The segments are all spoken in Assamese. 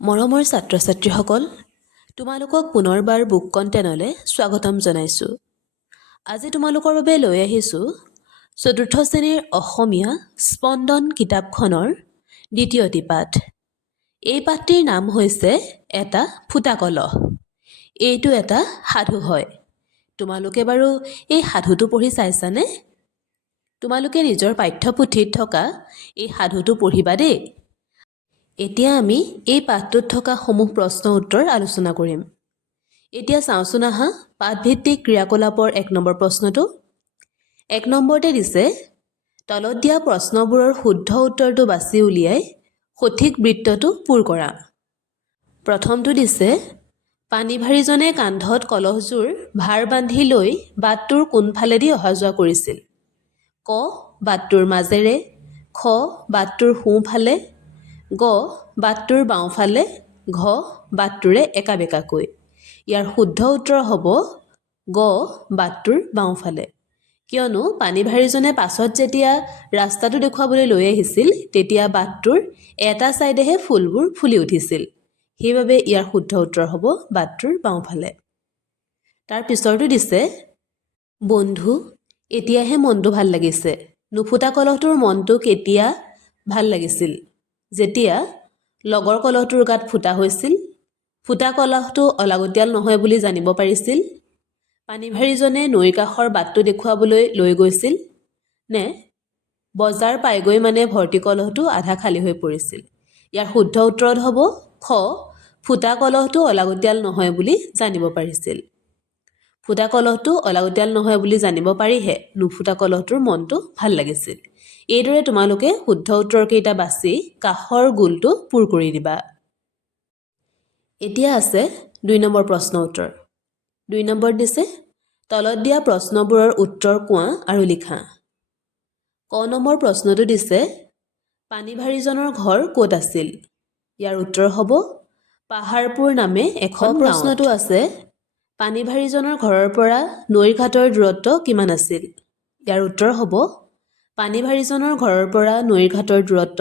মৰমৰ ছাত্ৰ-ছাত্ৰীসকল, তোমালোকক পুনৰবাৰ বুক কণ্টেইনলৈ স্বাগতম জনাইছোঁ। আজি তোমালোকৰ বাবে লৈ আহিছোঁ চতুৰ্থ শ্ৰেণীৰ অসমীয়া স্পন্দন কিতাপখনৰ দ্বিতীয়টি পাঠ। এই পাঠটিৰ নাম হৈছে এটা ফুটা কলহ। এইটো এটা সাধু হয়। তোমালোকে বাৰু এই সাধুটো পঢ়ি চাইছানে? তোমালোকে নিজৰ পাঠ্যপুথিত থকা এই সাধুটো পঢ়িবা দেই। এতিয়া আমি এই পাঠটোত থকা সমূহ প্ৰশ্ন উত্তৰ আলোচনা কৰিম। এতিয়া চাওঁচোন আহা পাঠভিত্তিক ক্ৰিয়াকলাপৰ ১ নম্বৰ প্ৰশ্নটো। ১ নম্বৰতে দিছে, তলত দিয়া প্ৰশ্নবোৰৰ শুদ্ধ উত্তৰটো বাছি উলিয়াই সঠিক বৃত্তটো পূৰ কৰা। প্ৰথমটো দিছে, পানীভাৰীজনে কান্ধত কলহযোৰ ভাৰ বান্ধি লৈ বাটটোৰ কোনফালেদি অহা যোৱা কৰিছিল? ক. বাটটোৰ মাজেৰে, খ. বাটটোৰ সোঁফালে, গ. বাটটোৰ বাওঁফালে, ঘ. বাটটোৰে একাবেকাকৈ। ইয়াৰ শুদ্ধ উত্তৰ হ'ব গ. বাটটোৰ বাওঁফালে। কিয়নো পানীভাৰীজনে পাছত যেতিয়া ৰাস্তাটো দেখুৱাবলৈ লৈ আহিছিল তেতিয়া বাটটোৰ এটা ছাইডেহে ফুলবোৰ ফুলি উঠিছিল। সেইবাবে ইয়াৰ শুদ্ধ উত্তৰ হ'ব বাটটোৰ বাওঁফালে। তাৰ পিছৰটো দিছে, বন্ধু এতিয়াহে মনটো ভাল লাগিছে। নুফুটা কলহটোৰ মনটো কেতিয়া ভাল লাগিছিল? যেতিয়া লগৰ কলহটোৰ গাত ফুটা হৈছিল, ফুটা কলহটো অলাগতিয়াল নহয় বুলি জানিব পাৰিছিল, পানীভাৰীজনে নৈৰ কাষৰ বাটটো দেখুৱাবলৈ লৈ গৈছিল, নে বজাৰ পাইগৈ মানে ভৰ্তি কলহটো আধা খালী হৈ পৰিছিল? ইয়াৰ শুদ্ধ উত্তৰত হ'ব খ. ফুটা কলহটো অলাগতিয়াল নহয় বুলি জানিব পাৰিছিল। ফুটা কলহটো অলাগতিয়াল নহয় বুলি জানিব পাৰিহে নুফুটা কলহটোৰ মনটো ভাল লাগিছিল। এইদৰে তোমালোকে শুদ্ধ উত্তৰকেইটা বাছি কাষৰ গোলটো পূৰ কৰি দিবা। এতিয়া আছে ২ নম্বৰ প্ৰশ্ন উত্তৰ। ২ নম্বৰ দিছে, তলত দিয়া প্ৰশ্নবোৰৰ উত্তৰ কোৱা আৰু লিখা। ক নম্বৰ প্ৰশ্নটো দিছে, পানীভাৰীজনৰ ঘৰ ক'ত আছিল? ইয়াৰ উত্তৰ হ'ব পাহাৰপুৰ নামে এখন গাঁৱত। প্ৰশ্নটো আছে, পানীভাৰীজনৰ ঘৰৰ পৰা নৈৰ ঘাটৰ দূৰত্ব কিমান আছিল? ইয়াৰ উত্তৰ হ'ব পানীভাৰীজনৰ ঘৰৰ পৰা নৈৰ ঘাটৰ দূৰত্ব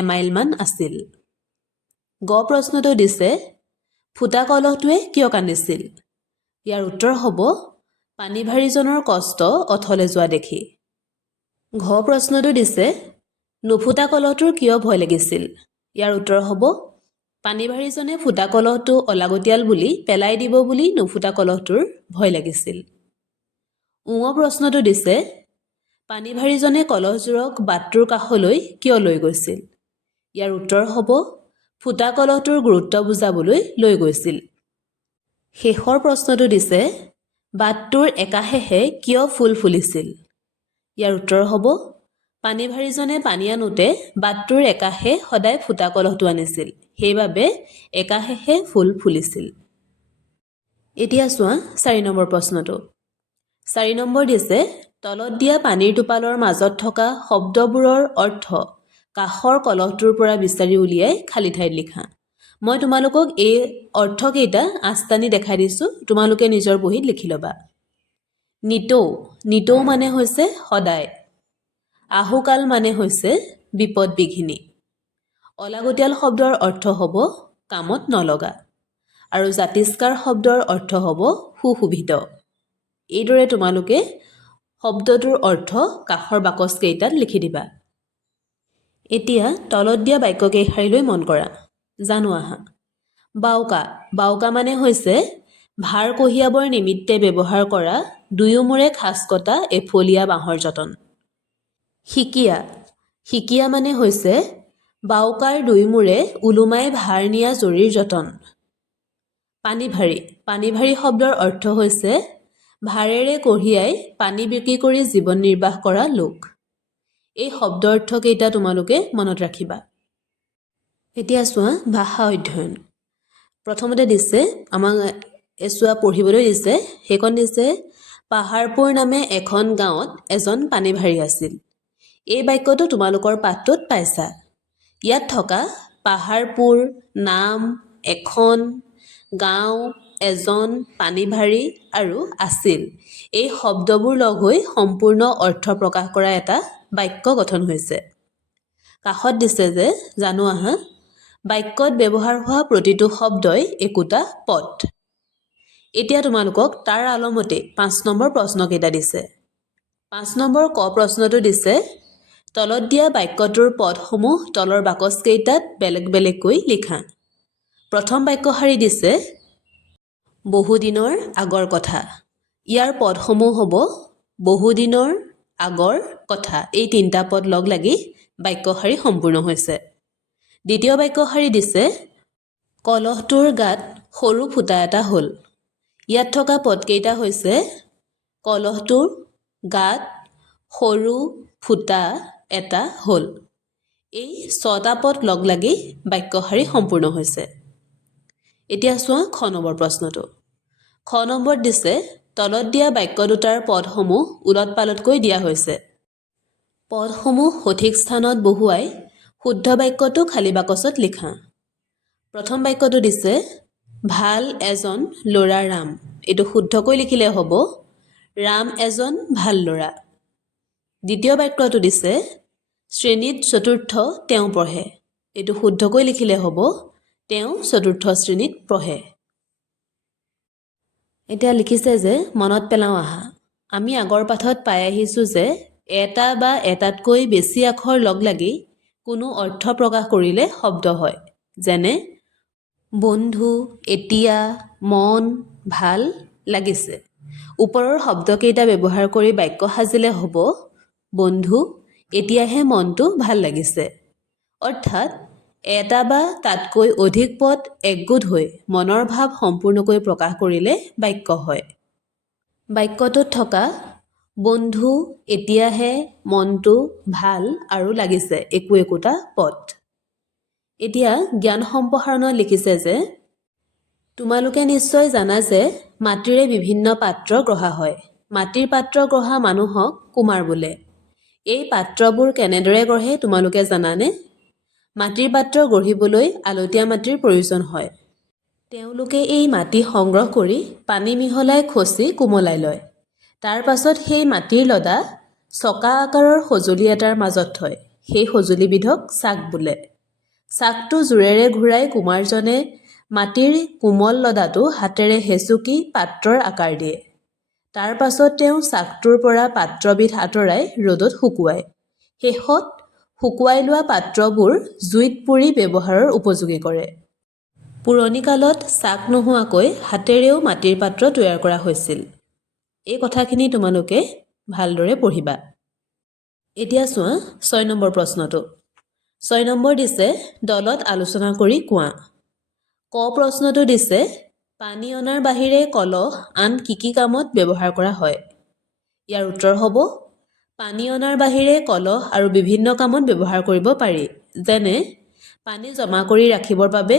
এমাইলমান আছিল। গ প্ৰশ্নটো দিছে, ফুটা কলহটোৱে কিয় কান্দিছিল? ইয়াৰ উত্তৰ হ'ব পানীভাৰীজনৰ কষ্ট অথলে যোৱা দেখি। ঘ প্ৰশ্নটো দিছে, নুফুটা কলহটোৰ কিয় ভয় লাগিছিল? ইয়াৰ উত্তৰ হ'ব পানীভাৰীজনে ফুটা কলহটো অলাগতিয়াল বুলি পেলাই দিব বুলি নুফুটা কলহটোৰ ভয় লাগিছিল। ঙ প্ৰশ্নটো দিছে, পানীভাৰীজনে কলহযোৰক বাটটোৰ কাষলৈ কিয় লৈ গৈছিল? ইয়াৰ উত্তৰ হ'ব ফুটা কলহটোৰ গুৰুত্ব বুজাবলৈ লৈ গৈছিল। শেষৰ প্ৰশ্নটো দিছে, বাটটোৰ একাষেহে কিয় ফুল ফুলিছিল? ইয়াৰ উত্তৰ হ'ব পানীভাৰীজনে পানী আনোতে বাটটোৰ একাষে সদায় ফুটা কলহটো আনিছিল। সেইবাবে একাষেহে ফুল ফুলিছিল। এতিয়া চোৱা ৪ নম্বৰ প্ৰশ্নটো। ৪ নম্বৰ দিছে, তলত দিয়া পানীৰ টোপালৰ মাজত থকা শব্দবোৰৰ অৰ্থ কাষৰ কলহটোৰ পৰা বিচাৰি উলিয়াই খালী ঠাইত লিখা। মই তোমালোকক এই অৰ্থকেইটা আঁচটানি দেখাই দিছোঁ, তোমালোকে নিজৰ বহীত লিখি ল'বা। নিতৌ, নিতৌ মানে হৈছে সদায়। আহুকাল মানে হৈছে বিপদ বিঘিনি। অলাগতিয়াল শব্দৰ অৰ্থ হ'ব কামত নলগা। আৰু জাতিষ্কাৰ শব্দৰ অৰ্থ হ'ব সুশোভিত। এইদৰে তোমালোকে শব্দটোৰ অৰ্থ কাষৰ বাকচকেইটাত লিখি দিবা। এতিয়া তলত দিয়া বাক্যকেইষাৰিলৈ মন কৰা। জানো আহা। বাউকা, বাউকা মানে হৈছে ভাৰ কঢ়িয়াবৰ নিমিত্তে ব্যৱহাৰ কৰা দুয়োমূৰে খাচ কটা এফলীয়া বাঁহৰ যতন। সিকিয়া, সিকিয়া মানে হৈছে বাউকাৰ দুইমূৰে ওলোমাই ভাৰ নিয়া জৰীৰ যতন। পানীভাৰী, পানীভাৰী শব্দৰ অৰ্থ হৈছে ভাৰেৰে কঢ়িয়াই পানী বিক্ৰী কৰি জীৱন নিৰ্বাহ কৰা লোক। এই শব্দ অৰ্থকেইটা তোমালোকে মনত ৰাখিবা। এতিয়া চোৱা ভাষা অধ্যয়ন। প্ৰথমতে দিছে, আমাক এচোৱা পঢ়িবলৈ দিছে, সেইখন দিছে, পাহাৰপুৰ নামে এখন গাঁৱত এজন পানীভাৰী আছিল। এই বাক্যটো তোমালোকৰ পাঠটোত পাইছা। ইয়াত থকা পাহাৰপুৰ, নাম, এখন, গাঁও, এজন, পানীভাৰী আৰু আছিল এই শব্দবোৰ লগ হৈ সম্পূৰ্ণ অৰ্থ প্ৰকাশ কৰা এটা বাক্য গঠন হৈছে। কাষত দিছে যে, জানো আহা, বাক্যত ব্যৱহাৰ হোৱা প্ৰতিটো শব্দই একোটা পদ। এতিয়া তোমালোকক তাৰ আলমতে 5 নম্বৰ প্ৰশ্নকেইটা দিছে। 5 নম্বৰ ক প্ৰশ্নটো দিছে, তলত দিয়া বাক্যটোৰ পদসমূহ তলৰ বাকচকেইটাত বেলেগ বেলেগকৈ লিখা। প্ৰথম বাক্যশাৰী দিছে, বহুদিনৰ আগৰ কথা। ইয়াৰ পদসমূহ হ'ব বহুদিনৰ আগৰ কথা। এই 3টা পদ লগ লাগি বাক্যশাৰী সম্পূৰ্ণ হৈছে। দ্বিতীয় বাক্যশাৰী দিছে, কলহটোৰ গাত সৰু ফুটা এটা হ'ল। ইয়াত থকা পদকেইটা হৈছে কলহটোৰ গাত সৰু ফুটা এটা হ'ল। এই 6টা পদ লগ লাগি বাক্যশাৰী সম্পূৰ্ণ হৈছে। এতিয়া চোৱা খ নম্বৰ প্ৰশ্নটো। খ নম্বৰত দিছে, তলত দিয়া বাক্য দুটাৰ পদসমূহ ওলট পালটকৈ দিয়া হৈছে। পদসমূহ সঠিক স্থানত বহুৱাই শুদ্ধ বাক্যটো খালী বাকচত লিখা। প্ৰথম বাক্যটো দিছে, ভাল এজন ল'ৰা ৰাম। এইটো শুদ্ধকৈ লিখিলে হ'ব, ৰাম এজন ভাল ল'ৰা। দ্বিতীয় বাক্যটো দিছে, শ্ৰেণীত 4ৰ্থ তেওঁ পঢ়ে। এইটো শুদ্ধকৈ লিখিলে হ'ব, তেওঁ 4ৰ্থ শ্ৰেণীত পঢ়ে। এতিয়া লিখিছে যে মনত পেলাওঁ আহা। আমি আগৰ পাঠত পাই আহিছোঁ যে এটা বা এটাতকৈ বেছি আখৰ লগ লাগি কোনো অৰ্থ প্ৰকাশ কৰিলে শব্দ হয়। যেনে বন্ধু, এতিয়া, মন, ভাল, লাগিছে। ওপৰৰ শব্দকেইটা ব্যৱহাৰ কৰি বাক্য সাজিলে হ'ব, বন্ধু, এতিয়াহে মনটো ভাল লাগিছে। অৰ্থাৎ এটা বা তাতকৈ অধিক পদ একগোট হৈ মনৰ ভাৱ সম্পূৰ্ণকৈ প্ৰকাশ কৰিলে বাক্য হয়। বাক্যটোত থকা বন্ধু, এতিয়াহে, মনটো, ভাল আৰু লাগিছে একোটা পদ। এতিয়া জ্ঞান সম্প্ৰসাৰণত লিখিছে যে, তোমালোকে নিশ্চয় জানা যে মাটিৰে বিভিন্ন পাত্ৰ গঢ়া হয়। মাটিৰ পাত্ৰ গঢ়া মানুহক কুমাৰ বোলে। এই পাত্ৰবোৰ কেনেদৰে গঢ়ে তোমালোকে জানানে? মাটিৰ পাত্ৰ গঢ়িবলৈ আলতীয়া মাটিৰ প্ৰয়োজন হয়। তেওঁলোকে এই মাটি সংগ্ৰহ কৰি পানী মিহলাই খচি কোমলাই লয়। তাৰ পাছত সেই মাটিৰ লদা চকা আকাৰৰ সঁজুলি এটাৰ মাজত থয়। সেই সঁজুলিবিধক চাক বোলে। চাকটো জোৰেৰে ঘূৰাই কুমাৰজনে মাটিৰ কোমল লদাটো হাতেৰে হেঁচুকি পাত্ৰৰ আকাৰ দিয়ে। তাৰ পাছত তেওঁ চাকটোৰ পৰা পাত্ৰবিধ আঁতৰাই ৰ'দত শুকুৱায়। শেষত শুকুৱাই লোৱা পাত্ৰবোৰ জুইত পুৰি ব্যৱহাৰৰ উপযোগী কৰে। পুৰণি কালত চাক নোহোৱাকৈ হাতেৰেও মাটিৰ পাত্ৰ তৈয়াৰ কৰা হৈছিল। এই কথাখিনি তোমালোকে ভালদৰে পঢ়িবা। এতিয়া চোৱা 6 নম্বৰ প্ৰশ্নটো। 6 নম্বৰ দিছে, দলত আলোচনা কৰি কোৱা। ক প্ৰশ্নটো দিছে, পানী অনাৰ বাহিৰে কলহ আন কি কি কামত ব্যৱহাৰ কৰা হয়? ইয়াৰ উত্তৰ হ'ব, পানী অনাৰ বাহিৰে কলহ আৰু বিভিন্ন কামত ব্যৱহাৰ কৰিব পাৰি। যেনে পানী জমা কৰি ৰাখিবৰ বাবে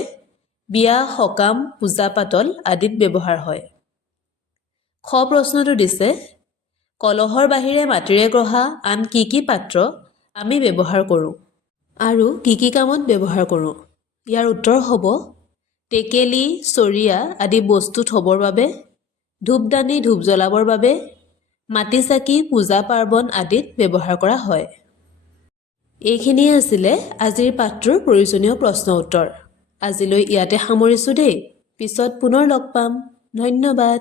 বিয়া, সকাম, পূজা পাতল আদিত ব্যৱহাৰ হয়। খ প্ৰশ্নটো দিছে, কলহৰ বাহিৰে মাটিৰে গঢ়া আন কি কি পাত্ৰ আমি ব্যৱহাৰ কৰোঁ আৰু কি কি কামত ব্যৱহাৰ কৰোঁ? ইয়াৰ উত্তৰ হ'ব, টেকেলি, চৰিয়া আদি বস্তু থ'বৰ বাবে, ধূপদানি ধূপ জ্বলাবৰ বাবে, মাটি চাকি পূজা পাৰ্বণ আদিত ব্যৱহাৰ কৰা হয়। এইখিনিয়ে আছিলে আজিৰ পাঠটোৰ প্ৰয়োজনীয় প্ৰশ্ন উত্তৰ। আজিলৈ ইয়াতে সামৰিছোঁ দেই। পিছত পুনৰ লগ পাম। ধন্যবাদ।